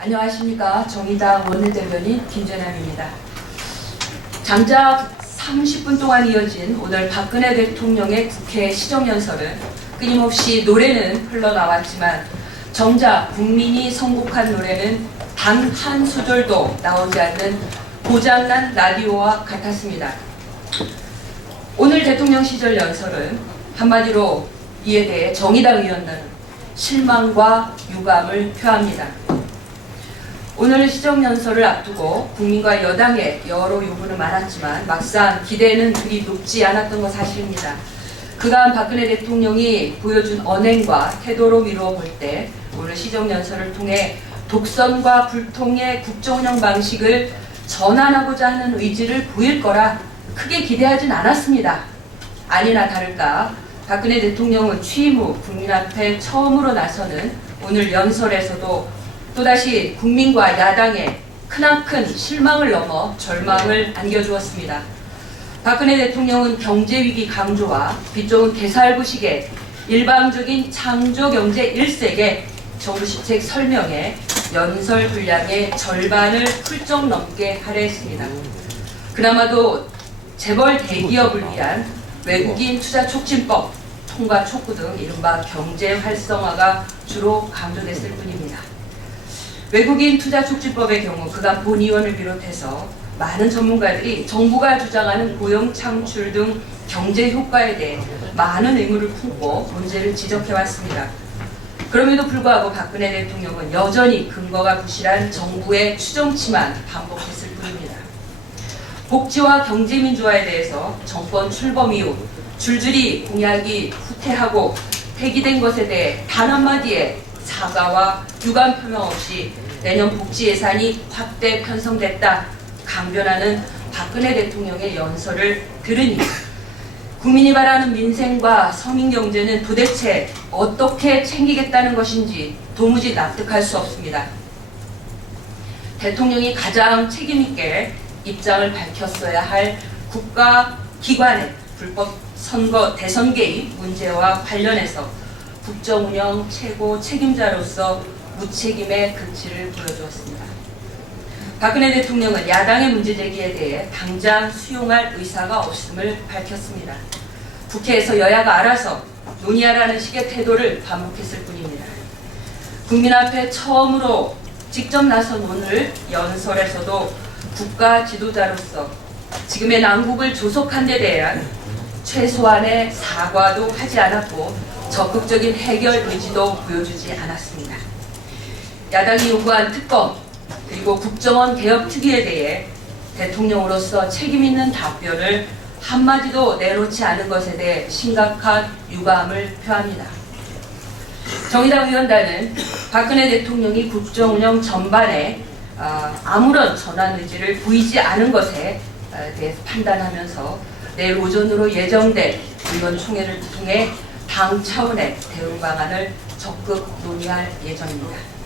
안녕하십니까. 정의당 원내대변인 김재남입니다. 장작 30분 동안 이어진 오늘 박근혜 대통령의 국회 시정연설은 끊임없이 노래는 흘러나왔지만 정작 국민이 선곡한 노래는 단 한 소절도 나오지 않는 고장난 라디오와 같았습니다. 오늘 대통령 시절 연설은 한마디로 이에 대해 정의당 의원들은 실망과 유감을 표합니다. 오늘 시정연설을 앞두고 국민과 여당의 여러 요구는 많았지만 막상 기대는 그리 높지 않았던 것 사실입니다. 그간 박근혜 대통령이 보여준 언행과 태도로 미루어 볼 때 오늘 시정연설을 통해 독선과 불통의 국정운영 방식을 전환하고자 하는 의지를 보일 거라 크게 기대하진 않았습니다. 아니나 다를까 박근혜 대통령은 취임 후 국민 앞에 처음으로 나서는 오늘 연설에서도 또다시 국민과 야당의 크나큰 실망을 넘어 절망을 안겨주었습니다. 박근혜 대통령은 경제위기 강조와 빚 좋은 개살구식의 일방적인 창조경제 일색에 정부 시책 설명에 연설 분량의 절반을 훌쩍 넘게 할애했습니다. 그나마도 재벌 대기업을 위한 외국인 투자 촉진법, 통과 촉구 등 이른바 경제 활성화가 주로 강조됐을 뿐입니다. 외국인 투자 촉진법의 경우 그간 본 의원을 비롯해서 많은 전문가들이 정부가 주장하는 고용 창출 등 경제 효과에 대해 많은 의무를 품고 문제를 지적해왔습니다. 그럼에도 불구하고 박근혜 대통령은 여전히 근거가 부실한 정부의 추정치만 반복했을 뿐입니다. 복지와 경제민주화에 대해서 정권 출범 이후 줄줄이 공약이 후퇴하고 폐기된 것에 대해 단 한마디의 사과와 유감 표명 없이 내년 복지 예산이 확대 편성됐다 강변하는 박근혜 대통령의 연설을 들으니 국민이 바라는 민생과 서민 경제는 도대체 어떻게 챙기겠다는 것인지 도무지 납득할 수 없습니다. 대통령이 가장 책임있게 입장을 밝혔어야 할 국가기관의 불법 선거 대선 개입 문제와 관련해서 국정운영 최고 책임자로서 무책임의 근치를 보여주었습니다. 박근혜 대통령은 야당의 문제제기에 대해 당장 수용할 의사가 없음을 밝혔습니다. 국회에서 여야가 알아서 논의하라는 식의 태도를 반복했을 뿐입니다. 국민 앞에 처음으로 직접 나선 오늘 연설에서도 국가 지도자로서 지금의 난국을 조속한 데 대한 최소한의 사과도 하지 않았고 적극적인 해결 의지도 보여주지 않았습니다. 야당이 요구한 특검 그리고 국정원 개혁 특위에 대해 대통령으로서 책임있는 답변을 한마디도 내놓지 않은 것에 대해 심각한 유감을 표합니다. 정의당 의원단은 박근혜 대통령이 국정운영 전반에 아무런 전환 의지를 보이지 않은 것에 대해서 판단하면서 내일 오전으로 예정된 의원총회를 통해 당 차원의 대응 방안을 적극 논의할 예정입니다.